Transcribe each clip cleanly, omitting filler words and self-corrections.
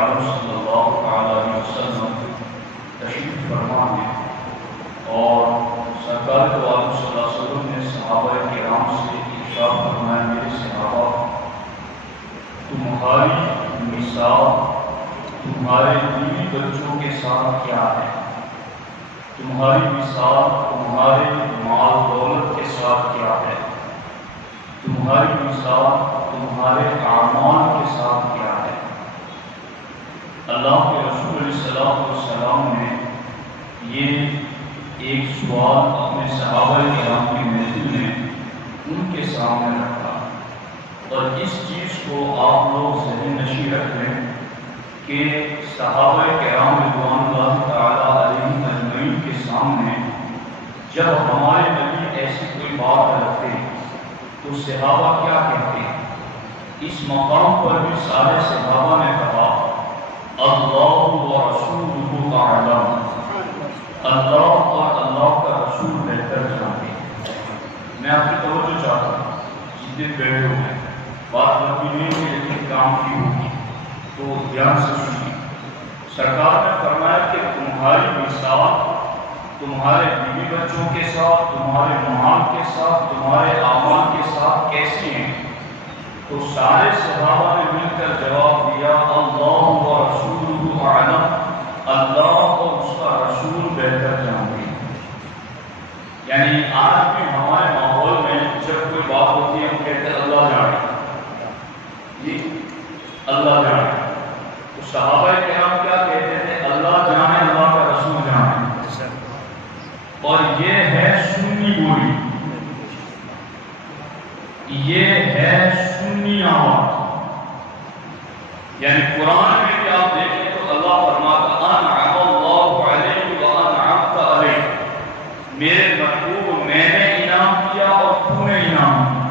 عالم صلی اللہ علیہ وسلم تشریف فرما ہے اور سرکار دو عالم صلی اللہ علیہ وسلم نے صحابہ کرام سے ارشاد فرمایا، میرے صحابہ تمہاری مثال تمہارے بیوی بچوں کے ساتھ کیا ہے؟ تمہاری مثال تمہارے مال دولت کے ساتھ کیا ہے؟ تمہاری مثال تمہارے اعمال کے ساتھ کیا ہے؟ اللہ کے رسول علیہ السلام نے یہ ایک سوال اپنے صحابہ کرام کی محفل میں ان کے سامنے رکھا، اور اس چیز کو آپ لوگ ذہن نشین رکھ لیں کہ صحابہ کرام رضوان اللہ تعالیٰ علیہم اجمعین کے سامنے جب ہمارے نبی ایسی کوئی بات رکھتے تو صحابہ کیا کہتے ہیں؟ اس مقام پر بھی سارے صحابہ نے کہا اللہ و رسولہ اعلم، اللہ اور اللہ کا رسول بہتر جانتے ہیں۔ میں آپ کی توجہ چاہتا ہوں، جتنے بیٹھے ہوئے ہیں، بات لمبی نہیں ہوئی لیکن کام کی ہوگی تو دھیان سے سنیے۔ سرکار نے فرمایا کہ تمہاری مثال تمہارے بیوی بچوں کے ساتھ، تمہارے مال کے ساتھ، تمہارے اعمال کے ساتھ کیسی ہیں؟ تو سارے صحابہ نے مل کر جواب دیا اللہ و رسولہ اعلم، اللہ اور اس کا رسول بہتر جانتے ہیں۔ یعنی آج بھی ہمارے ماحول میں جب کوئی بات ہوتی ہے ہم کہتے ہیں اللہ جانے، جی اللہ جانے۔ تو صحابہ کرام کیا کہتے تھے؟ اللہ جانے، اللہ کا رسول جانے۔ اور یہ ہے سنی بولی، یہ ہے سنی آواز۔ یعنی قرآن میں بھی آپ دیکھیں تو اللہ فرماتا انعم اللہ علیہ وانعمت علیہ، میرے محبوب میں نے انعام کیا اور تو نے انعام کیا۔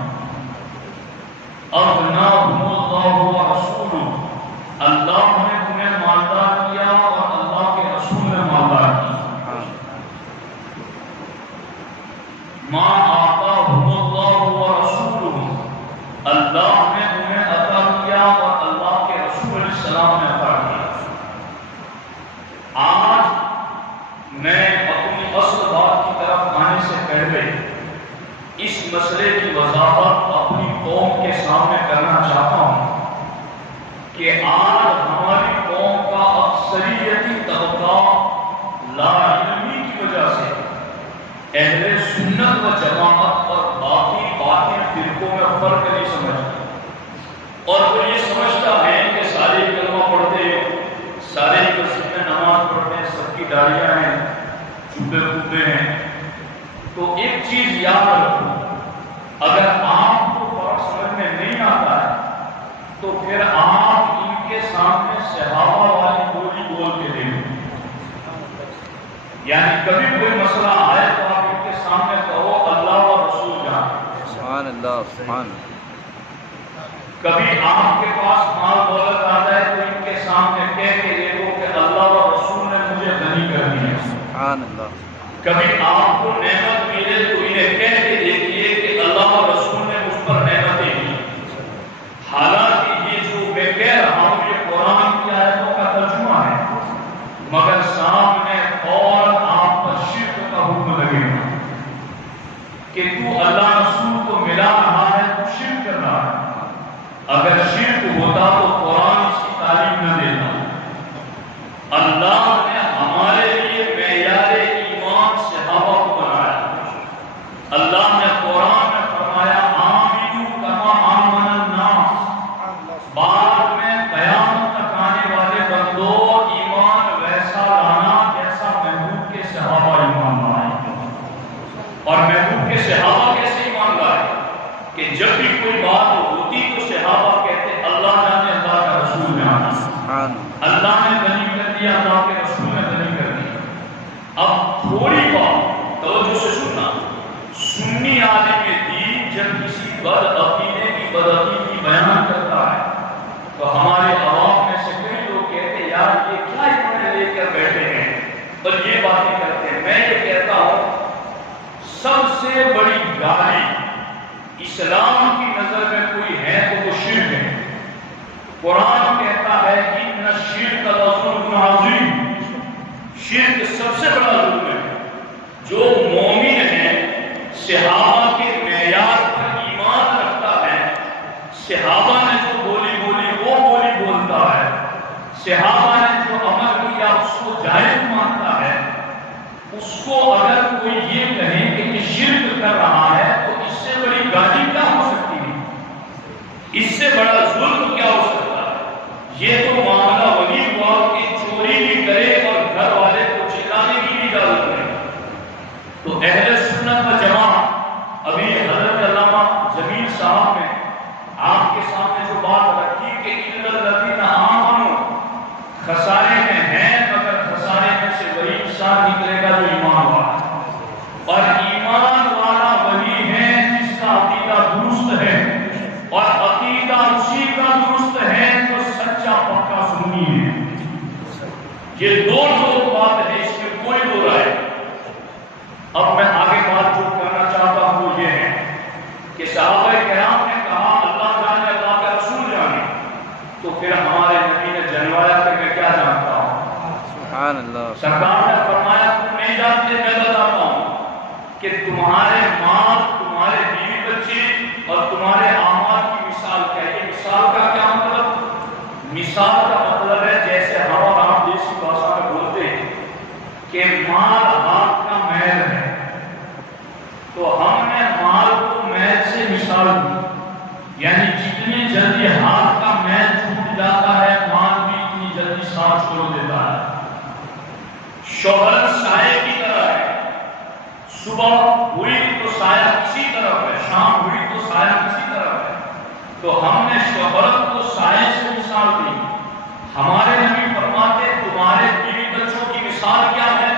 اغناہم اللہ ورسولہ، اللہ نے تمہیں مالدار کیا اور اللہ کے رسول نے مالدار کیا۔ ما آتاہم اللہ ورسولہ، اللہ نے تمہیں عطا کیا اور اللہ کے رسول علیہ السلام نے عطا کیا۔ آج میں اپنی اصل بات کی طرف آنے سے پہلے اس مسئلے کی وضاحت اپنی قوم کے سامنے کرنا چاہتا ہوں کہ آج ہماری قوم کا اکثریتی طبقہ لا علمی کی وجہ سے اہل سنت و جماعت اور باقی فرقوں میں فرق نہیں سمجھتا، اور وہ یہ سمجھتا ہے کہ سارے کلمہ پڑھتے ہیں، سارے مسجد میں نماز پڑھتے ہیں، سب کی داڑیاں ہیں، جبے خوبے ہیں۔ تو ایک چیز یاد رکھو، اگر آپ کو فرق سمجھ میں نہیں آتا ہے تو پھر آپ ان کے سامنے صحابہ والی بولی بول کے دیکھو۔ یعنی کبھی کوئی مسئلہ آئے تو آپ ان کے سامنے کہو اللہ و رسول جانتے۔ سبحان اللہ، سبحان۔ کبھی آپ کے پاس مال دولت آتا ہے تو ان کے سامنے کہہ کے دیکھو کہ اللہ و رسول نے مجھے غنی کر دیا۔ سبحان اللہ۔ کبھی آپ کو نعمت ملے تو انہیں کہہ کے دیکھیے کہ اللہ و رسول نے مجھ پر نعمتیں دی۔ حالانکہ یہ جو میں کہہ رہا ہوں یہ قرآن کی آیتوں کا ترجمہ ہے، مگر سامنے فوراً آپ پر شرک کا حکم لگے گا کہ تو اللہ رسول کو ملا رہا ہے، تو شرک کر رہا ہے۔ اگر شرک ہوتا تو قرآن اس کی تعلیم نہ دیتا۔ اللہ نے ہمارے لیے معیار ایمان صحابہ کو بنایا۔ اللہ نے قرآن میں فرمایا آمنو کما آمن الناس، بعد میں قیامت تک آنے والے بندوں ایمان ویسا لانا جیسا محبوب کے صحابہ ایمان لائے۔ اور محبوب کے صحابہ کیسے ایمان لائے کہ جب بھی کوئی بات ہوتی تو صحابہ کہتے اللہ جانے، اللہ کا رسول جانے، اللہ نے غنی کر دیا، اللہ کے رسول نے غنی کر دیا۔ اب تھوڑی بات توجہ سے سننا، سنی عالم دین جب کسی بدعقیدے کی بدعقیدگی بیان کرتا ہے تو ہمارے عوام میں سے کئی لوگ کہتے ہیں یار یہ کیا انہیں لے کر بیٹھے ہیں اور یہ باتیں کرتے ہیں۔ میں یہ کہتا ہوں سب سے بڑی گالی اسلام کی نظر میں کوئی ہے تو وہ شرک ہے۔ قرآن کہتا ہے ان صحابہ نے جو عمل کیا اس کو جائز مانتا ہے، اس کو اگر کوئی یہ کہے کہ یہ شرک کر رہا ہے تو اس سے بڑی گالی کیا ہو سکتی ہے، اس سے بڑا ظلم کیا ہو سکتا ہے؟ یہ تو معاملہ وہی ہوا کہ چوری بھی کرے اور گھر والے کو چلانے کی بھی اجازت نہیں۔ تو اہل سنت و جماعت ابھی حضرت علامہ جمیل صاحب نے آپ کے سامنے جو بات رکھی کہ اِلَّا الَّذِينَ آمَنُوا، خسارے میں ہیں مگر خسارے میں سے وہی انسان نکلے گا جو ایمان والا، اور ایمان والا وہی ہے جس کا عقیدہ درست ہے، اور عقیدہ اسی کا درست ہے جو سچا پکا سنی ہے۔ یہ دو بات ہے، اس میں کوئی دو رائے۔ اب میں آگے بات جو کرنا چاہتا ہوں وہ یہ ہے کہ صحابہ کرام نے کہا اللہ جانے اللہ کا رسول جانے، تو پھر ہمارے نبی نے جنوایا کہ میں کیا جانتا ہوں؟ سبحان اللہ۔ سرکار نے فرمایا تم نہیں جانتے، میں بتاتا ہوں کہ تمہارے ماں، تمہارے بیوی بچے اور تمہارے اعمال کی مثال کیا ہے۔ مثال کا کیا مطلب؟ مثال کا مطلب ہے جیسے ہم اور آپ دیسی بھاشا میں بولتے ہیں کہ مال ہاتھ کا میل ہے، تو ہم نے مال کو میل سے مثال دی، یعنی جتنی جلدی ہاتھ کا میل چھوٹ جاتا ہے مال بھی اتنی جلدی ساتھ چھوڑ دیتا ہے۔ شوہرت سائے کی طرح ہے، صبح ہوئی تو سایہ کسی طرف ہے، شام ہوئی تو سایہ کسی طرف ہے، تو ہم نے شوہرت کو سائے سے مثال دی۔ ہمارے نبی فرماتے تمہارے بیوی بچوں کی مثال کیا ہے؟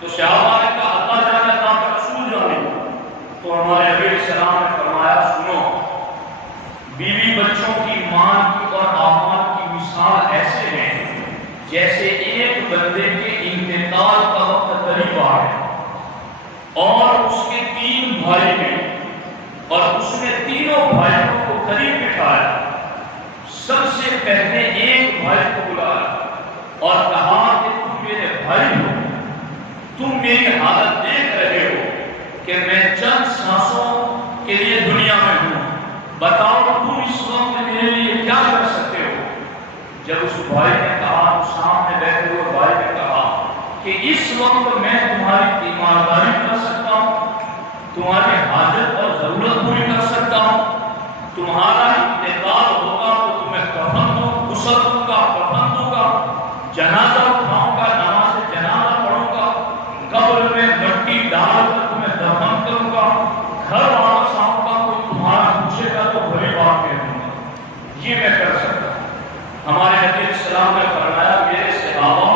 تو صحابہ نے کہا اللہ جانے اللہ کا رسول جانے، تو ہمارے نبی علیہ السلام نے فرمایا سنو، بیوی بچوں کی مان کی اور اعمال کی مثال ایسے ہیں جیسے ایک بندے کے انتقال کا وقت قریب آ ہے اور اس کے 3 بھائی ہیں اور اس نے تینوں بھائیوں کو قریب بٹھایا، سب سے پہلے ایک بھائی کو بلایا اور کہا کہ تم میرے بھائی ہو، تم میری حالت دیکھ رہے ہو کہ میں چند سانسوں کے لیے دنیا میں ہوں، بتاؤ تم اس وقت میرے لیے کیا کر سکتے ہو؟ جب اس بھائی نے کہا، سامنے بیٹھے ہوئے بھائی نے کہا کہ اس وقت میں تمہاری تیمارداری کر سکتا ہوں، تمہاری حاجت اور ضرورت پوری کر سکتا ہوں، تمہارا انتقال ہوگا تو تمہیں کفن دوں، غسل دوں گا، کفن دوں گا، جنازہ اٹھاؤں گا، نماز جنازہ پڑھوں گا، قبر میں مٹی ڈال کر تمہیں دفن کروں گا، گھر واپس آؤں گا، کوئی تمہارا پوچھے گا تو بڑی بات کہہ دوں گا، یہ میں کر سکتا ہوں۔ ہمارے نبی علیہ السلام نے فرمایا میرے صحابہ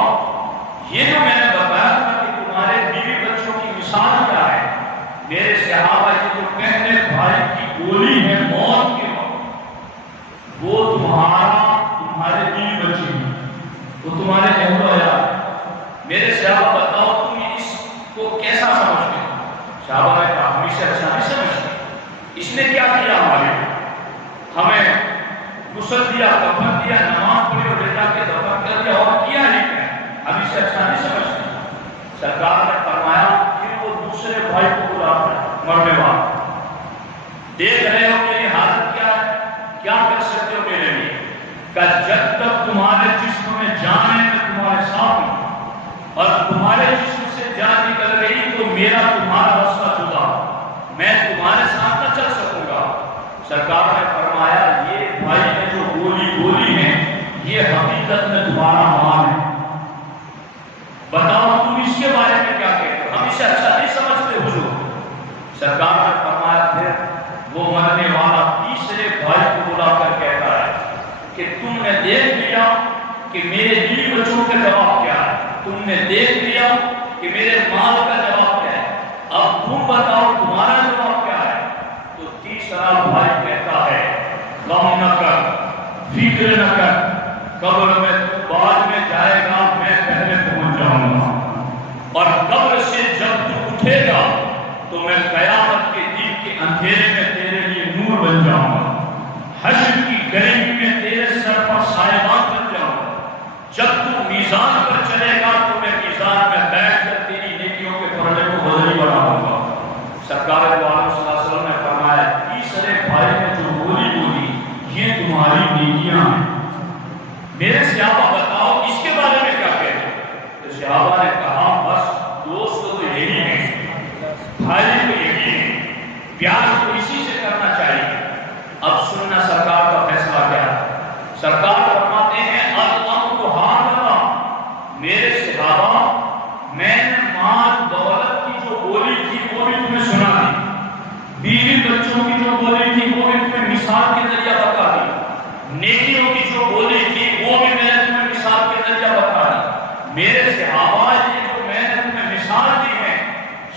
یہ جو میں نے بتایا تھا کہ تمہارے بیوی بچوں کی مثال کیا ہے، میرے صحابہ یہ جو پہلے بھائی کی گولی ہے موت کے وقت، وہ تمہارے بیوی بچے ہیں، وہ تمہارے اہل و عیال ہیں۔ میرے صحابہ بتاؤ تم اس کو کیسا سمجھتے ہو؟ صحابہ نے کہا ہم اسے اچھا نہیں سمجھتے، اس نے کیا کیا ہمارے، ہمیں غسل دیا، کفن دیا، نماز پڑھی اور لے جا کے دفن کر دیا، اور کیا ہی ہے، ہم اسے اچھا نہیں سمجھتے۔ سرکار نے فرمایا پھر وہ دوسرے بھائی کو بلاتا ہے مرنے والا، دیکھ رہے ہو میری حالت کیا ہے، کیا کر سکتے ہو میرے لیے؟ کہ جب تک تمہارے جسم میں جان ہے میں تمہارے ساتھ ہوں، اور تمہارے جسم سے جان نکل گئی تو میرا تمہارا راستہ جدا، میں تمہارے ساتھ نہ چل سکوں گا۔ سرکار نے فرمایا یہ بھائی نے جو گولی ہے یہ حقیقت میں تمہارا مال ہے، بتاؤ تم اس کے بارے میں کیا کہتے ہو، ہم اسے اچھا نہیں سمجھتے حضور۔ سرکار نے فرمایا پھر وہ مرنے والا تیسرے بھائی کو بلا کر کہتا ہے کہ تم نے دیکھ لیا کہ میرے بیوی بچوں کا جواب کیا ہے، تم نے دیکھ لیا کہ میرے مال کا جواب کیا ہے، اب تم بتاؤ تمہارا جواب کیا ہے؟ تو تیسرا بھائی کہتا ہے غم نہ کر، فکر نہ کر، قبر میں تو بعد میں جائے گا، میں پہلے پہنچ جاؤں گا، اور قبر سے جب تو اٹھے گا تو میں قیامت کے دن کے اندھیرے میں تیرے لیے نور بن جاؤں گا، حشر کی گرمی میں تیرے سر پر سایبان بن جاؤں گا، جب تو میزان پر چلے گا تو میں میزان میں بیٹھ کر تیری نیکیوں کے پردے کو بدلی بناؤں گا۔ سرکار دو عالم صلی اللہ علیہ وسلم نے فرمایا تیسرے بھائی نے جو گولی بولی یہ تمہاری نیکیاں ہیں، میرے صحابہ بتاؤ اس کے بارے میں کیا کہتے ہیں؟ تو صحابہ نے کہا بس دوست تو یہی ہے، بھائی تو یہی ہے، پیار تو اسی سے کرنا چاہیے۔ اب سننا سرکار کا فیصلہ کیا ہے؟ سرکار فرماتے ہیں میرے صحابہ، میں نے مال دولت کی جو بولی تھی وہ بھی تمہیں سنا دی، بیوی بچوں کی جو بولی تھی وہ بھی تمہیں مثال کے ذریعہ بتا دی، نیکیوں کی جو بولی تھی وہ بھی میں نے تمہیں مثال کے ذریعہ بتا دی۔ میرے صحابہ، یہ جو میں نے تمہیں مثال دی ہے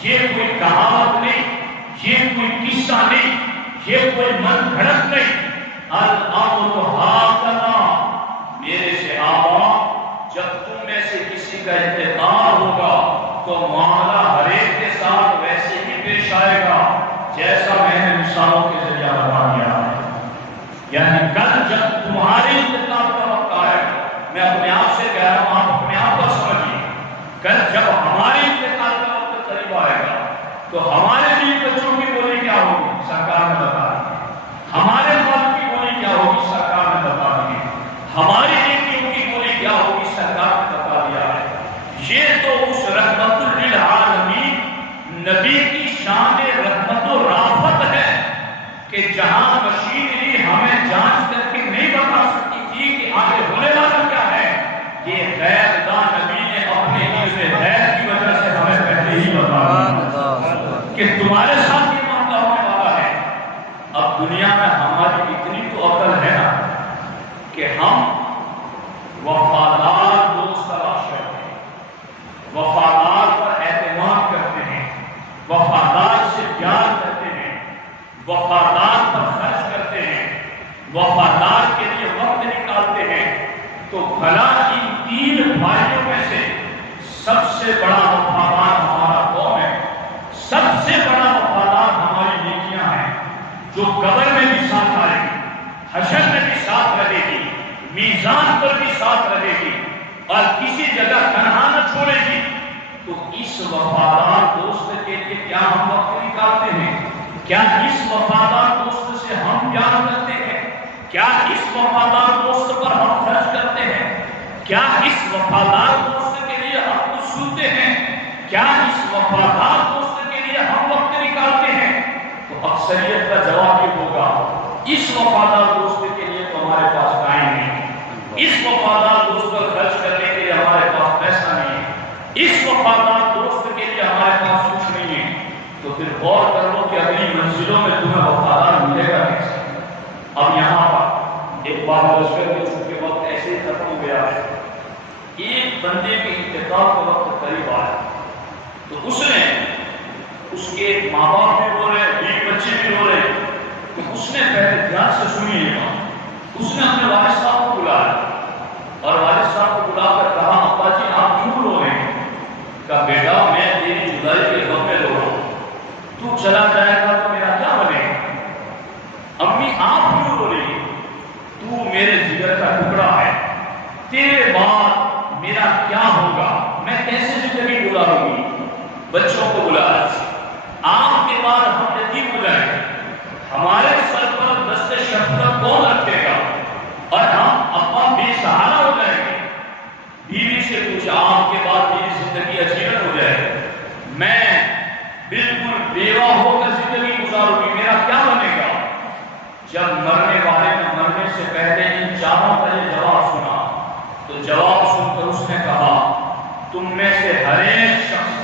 یہ کوئی کہاوت نہیں، یہ کوئی قصہ نہیں، یہ کوئی من گھڑت نہیں۔ الامر ہاکذا، میرے صحابہ جب تم میں سے کسی کا انتقال ہوگا تو معاملہ ہر ایک کے ساتھ ویسے ہی پیش آئے گا جیسا میں نے مثالوں کے ذریعہ بتا دیا ہے۔ یعنی کل جب تمہارے انتقال کا وقت آئے گا، میں اپنے آپ سے کہہ رہا ہوں، آپ اپنے آپ کو سمجھیے، کل جب ہمارے انتقال کا وقت قریب آئے گا تو ہمارے لیے بچوں کی بولی کیا ہوگی سرکار نے بتا دی، ہمارے مال کی بولی کیا ہوگی سرکار نے بتا دی، ہماری نیکیوں کی بولی کیا ہوگی سرکار نے بتا دیا ہے۔ یہ تو اس رحمت للعالمین نبی کی شان رحمت و رافت ہے کہ جہاں مشینری ہمیں جانچ کر کے نہیں بتا سکتی تھی کہ آگے ہونے والا کیا ہے، یہ غیب داں نبی نے اپنے علم غیب کی وجہ سے ہمیں پہلے ہی بتا دیا کہ تمہارے ساتھ یہ معاملہ ہونے والا ہے۔ اب دنیا میں ہماری اتنی تو عقل ہے نا کہ ہم وفادار دوست تلاش کرتے ہیں، وفادار پر اعتماد کرتے ہیں، وفادار سے پیار کرتے ہیں، وفادار پر خرچ کرتے ہیں، وفادار کے لیے وقت نکالتے ہیں۔ تو بھلا ان تین بھائیوں میں سے سب سے بڑا وفادار ہمارا قوم ہے، سب سے بڑا وفادار ہماری نیکیاں ہیں جو قبر میں بھی ساتھ آئے گی، حشر میں بھی ساتھ رہے گی، میزان پر بھی ساتھ رہے گی اور کسی جگہ تنہا نہ چھوڑے گی۔ تو اس وفادار دوست کے لیے کیا ہم وقت نکالتے ہیں؟ کیا اس وفادار دوست سے ہم پیار کرتے ہیں؟ کیا اس وفادار دوست پر ہم خرچ کرتے ہیں؟ کیا اس وفادار دوست کے لیے ہم کچھ سنتے ہیں؟ کیا اس وفادار دوست کے لیے ہم وقت نکالتے ہیں؟ تو اکثریت کا جواب یہ ہوگا اس وفادار دوست کے لیے تو ہمارے پاس ٹائم نہیں، اس وفادار دوست پر خرچ کرنے کے لیے ہمارے پاس پیسہ نہیں ہے، اس وفادار دوست کے لیے ہمارے پاس کچھ نہیں ہے۔ تو پھر غور کر لو کہ اگلی منزلوں میں تمہیں وفادار ملے گا کیسے؟ اب یہاں پر ایک بات بچ کر کے چونکہ وقت ایسے ہی ختم ہو گیا ہے، ایک بندے کے انتقال کا وقت قریب آیا تو اس کے ماں باپ بھی رو رہے، بیوی بچے بھی رو رہے، تو اس نے پہلے دھیان سے سنی یہ بات، اس نے اپنے والد صاحب کو بلایا اور والد صاحب کو بلا کر کہا ابا جی آپ کیوں رو رہے ہیں؟ کہا بیٹا میں تیری جدائی کے غم میں رو رہا ہوں، تو چلا جائے گا تو میرا کیا بنے گا؟ امی آپ کیوں رو رہی ہیں؟ تو میرے جگر کا ٹکڑا ہے، تیرے بعد میرا کیا ہوگا، میں کیسے زندگی گزاروں گی؟ بچوں کو بلایا، آپ کے بعد ہم یتیم ہو جائیں گے، ہمارے سر پر دست شفقت کون رکھے گا اور ہم ابا بے سہارا ہو جائیں گے۔ بیوی سے پوچھا آپ کے بعد میری زندگی اچیرت ہو جائے گی، میں بالکل بیوہ ہو کر زندگی گزاروں گی، میرا کیا بنے گا؟ جب مرنے والے نے مرنے سے پہلے ان چاروں کا یہ جواب سنا تو جواب سن کر اس نے کہا تم میں سے ہر ایک شخص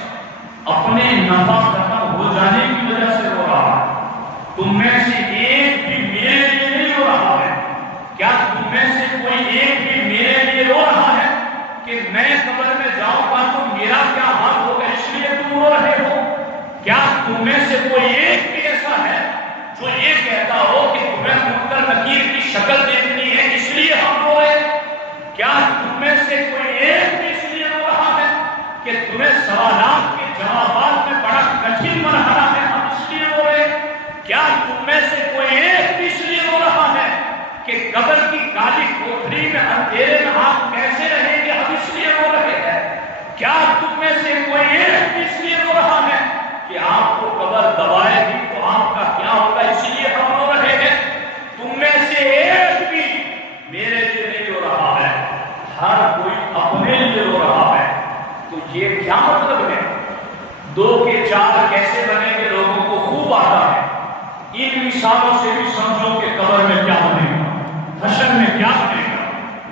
اپنے نفع ختم ہو جانے کی وجہ سے رو رہا ہے، تم میں سے ایک بھی میرے لیے نہیں رو رہا ہے۔ کیا تم میں سے کوئی ایک بھی میرے لیے رو رہا ہے کہ میں قبر میں جاؤں گا تو میرا کیا حال ہوگا اس لیے تم رو رہے ہو؟ کیا تم میں سے کوئی ایک بھی ایسا ہے جو یہ کہتا ہو کہ تمہیں منکر نکیر کی شکل دیکھنی ہے اس لیے ہم رو رہے ہیں؟ کیا تم میں سے کوئی ایک بھی اس لیے رو رہا ہے کہ تمہیں سوالات کے جوابات میں بڑا کٹھن مرحلہ ہے ہم اس لیے رو رہے ہیں؟ کیا تم میں سے کوئی ایک بھی اس لیے رو رہا ہے کہ قبر کی کالی کوٹھری میں اندھیرے میں آپ کیسے رہیں گے ہم اس لیے رو رہے ہیں؟ کیا تم میں سے کوئی ایک بھی اس لیے رو رہا ہے کہ آپ کو قبر دبائے گی تو آپ کا کیا ہوگا اس لیے ہم رو رہے ہیں؟ تم میں سے ایک بھی میرے لیے نہیں رو رہا ہے تو یہ کیا مطلب ہے؟ 2 کے 4 کیسے بنے گے لوگوں کو خوب آتا ہے. ان مثالوں سے بھی سمجھو کہ قبر میں کیا بنے گا، حشر میں کیا بنے گا،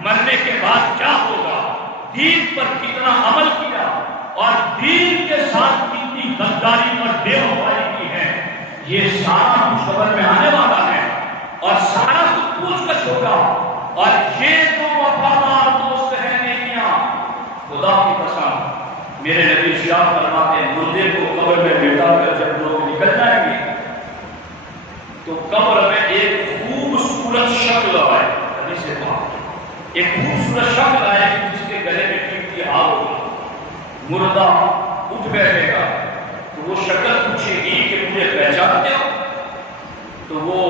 مرنے کے بعد کیا ہوگا، دین پر کتنا عمل کیا اور دین کے ساتھ کتنی غداری اور بے وفائی کی ہے، یہ سارا کچھ قبر میں آنے والا ہے اور سارا کچھ پوچھ گچھ ہوگا. اور یہ جو وفادار دوست ہیں نیکیاں، خدا کی قسم میرے نبی ارشاد فرماتے ہیں مردے کو قبر میں بیٹھا کر جب لوگ نکل جائیں گے تو قبر میں ایک خوبصورت شکل آئے، حدیث پاک ایک خوبصورت شکل آئے گی جس کے گلے میں قیمتی ہار ہوگا. مردہ اٹھ بیٹھے گا تو وہ شکل پوچھے گی کہ مجھے پہچانتے ہو؟ تو وہ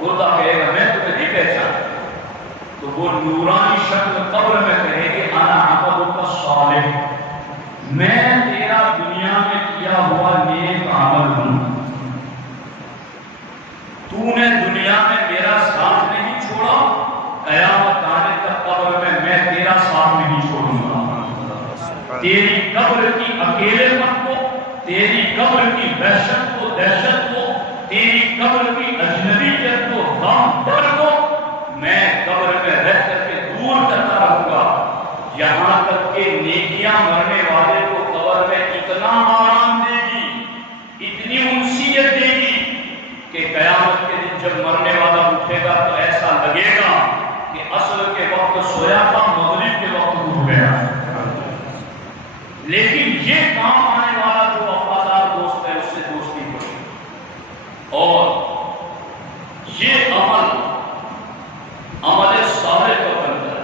مردہ کہے گا میں تمہیں نہیں پہچانتا. تو وہ نورانی شکل قبر میں کہے گی انا عبدک الصالح، میں تیرا دنیا میں کیا ہوا نیک عمل ہوں، تو نے دنیا میں میرا ساتھ نہیں چھوڑا، قیامت آنے تک قبر میں تیرا ساتھ نہیں چھوڑوں گا. تیری قبر کی اکیلے پن کو، تیری قبر کی وحشت کو، دہشت کو، تیری قبر کی اجنبیت کو، غم ڈر کو میں قبر میں رہ کر کے دور کرتا رہوں گا، یہاں تک کہ نیکیاں مرنے والے کو قبر میں اتنا آرام دے گی، اتنی انسیت دے گی کہ قیامت کے دن جب مرنے والا اٹھے گا تو ایسا لگے گا کہ عصر کے وقت سویا تھا، مغرب کے وقت اٹھ گیا. لیکن یہ کام آنے والا جو وفادار دوست ہے اس سے دوستی کرے. اور یہ عمل صالح کا بنتا ہے.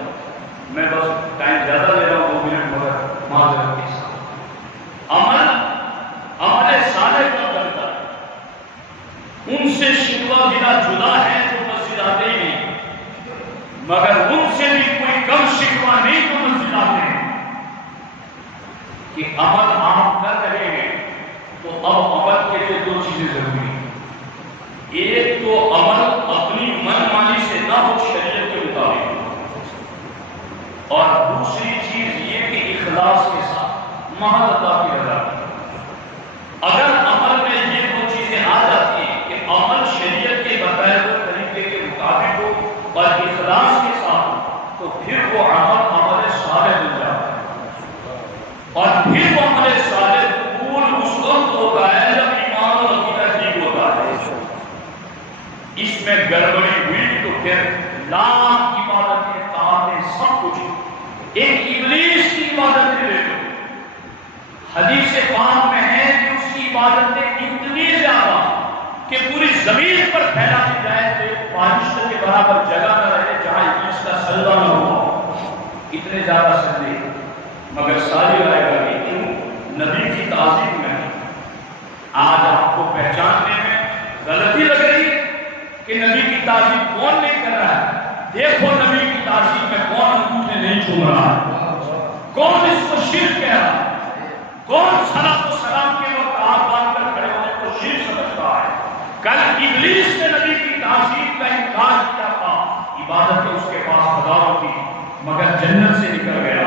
میں بس ٹائم زیادہ لے رہا ہوں 2 منٹ مگر معذرت کے ساتھ. عمل صالح کا بنتا ہے. ان سے شکوہ گلا جدا ہے جو مسجد آتے ہی نہیں، مگر ان سے بھی کوئی کم شکوہ نہیں جو مسجد آتے ہیں. کہ عمل آپ کر رہے ہیں تو اب عمل کے لیے 2 چیزیں ضروری ہیں. ایک تو عمل اپنی من مانی سے نہ ہو، شریعت کے مطابق، اور دوسری چیز یہ کہ اخلاص کے ساتھ محض اللہ کی رضا. اگر عمل میں یہ 2 چیزیں آ جاتی ہیں کہ عمل شریعت کے بتائے ہوئے طریقے کے مطابق ہو اور اخلاص کے ساتھ، تو پھر وہ عمل صالح بن جاتا ہے. اور پھر وہ عمل صالح قبول اس وقت ہوتا ہے جب ایمان اور عقیدہ ٹھیک ہوتا ہے. اس میں گڑبڑی ہوئی تو پھر لاکھ عبادتیں، طاعتیں، سب کچھ ایک ابلیس کی عبادتیں لے لو. حدیث پاک میں ہے کہ اس کی عبادتیں اتنی زیادہ کہ پوری زمین پر پھیلا دی جائے تو ایک پارشت کے برابر جگہ نہ رہے جہاں ابلیس کا سجدہ نہ ہو. اتنے زیادہ سجدے، مگر ساری رائے گا کہ کیوں نبی کی تعظیم میں آج آپ کو پہچاننے میں غلطی لگ رہی ہے کہ نبی کی تعظیم کون نہیں کر رہا ہے. دیکھو نبی کی تعظیم میں کون انگوٹھے نہیں چھو رہا ہے، کون اس کو شرک کہہ رہا ہے، کون صلاۃ و سلام کے وقت ہاتھ باندھ کر کھڑے ہونے کو شرک سمجھ رہا ہے. کل ابلیس نے نبی کی تعظیم کا انکار کیا تھا، عبادتیں اس کے پاس ہزاروں کی، مگر جنت سے نکل گیا.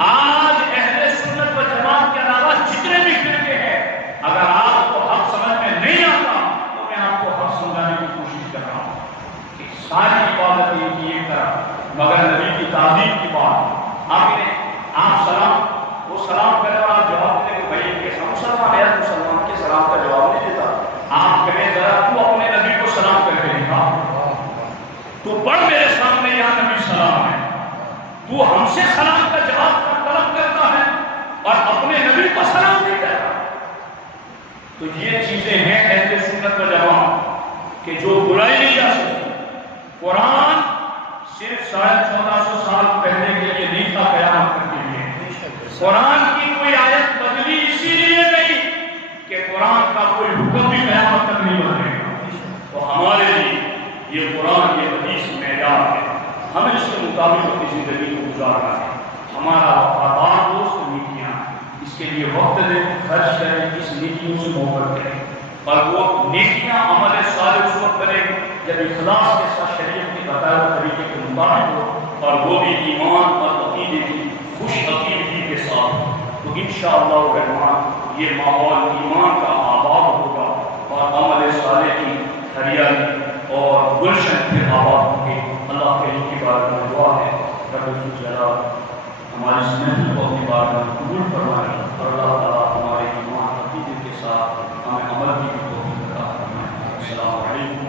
آج اہل سنت و جماعت کے علاوہ جتنے بھی فرقے ہیں، اگر آپ کو حق سمجھ میں نہیں آتا تو میں آپ کو حق سمجھانے کی کوشش کر رہا ہوں کہ ساری عبادتیں کی ایک طرف، مگر نبی کی تعظیم کی بات. آپ سلام، وہ سلام کرے اور آپ جواب دیں کہ بھائی کہ ہم مسلمان ہیں، مسلمان کے سلام کا جواب نہیں دیتا. آپ کہیں ذرا تو اپنے نبی کو سلام کر کے دکھا، تو پڑھ میرے سامنے یہاں نبی سلام ہے. تو ہم سے سلام کا جواب کا طلب کرتا ہے اور اپنے نبی کو سلام نہیں کرتا. تو یہ چیزیں ہیں اہل سنت و جماعت کہ جو برائی نہیں جا سکتی. قرآن صرف 1450 سال پہلے کے لیے نہیں تھا، قیامت تک کے لیے. قرآن کی کوئی آیت بدلی اسی لیے نہیں کہ قرآن کا کوئی حکم بھی قیامت تک نہیں بدلے گا. تو ہمارے لیے یہ قرآن یہ حدیث معیار ہے، ہمیں اس کے مطابق اپنی زندگی کو گزارنا ہے. ہمارا وفادار دوست نیکیاں، اس کے لیے وقت دیں، خرچ کریں، اس نیکیوں سے محبت کریں. اور وہ نیکیاں عمل صالح اس وقت بنے جب اخلاص کے ساتھ شریعت کے بتائے ہوئے طریقے کے مطابق ہو، اور وہ بھی ایمان اور عقیدے کی خوش عقیدگی کے ساتھ. تو تو انشاءاللہ الرحمن یہ ماحول ایمان کا آباد ہوگا اور عمل صالح کی ہریالی اور گلشن کے آباد ہوں گے۔ اللہ کے کی بارگاہ میں دعا ہے رب الجلال ہماری اس محنت کو اپنی بارگاہ میں قبول فرمائے اور اللہ تعالیٰ ہمارے ایمان عقیدے کے ساتھ ہمیں عمل کی توفیق عطا فرمائے۔ السلام علیکم۔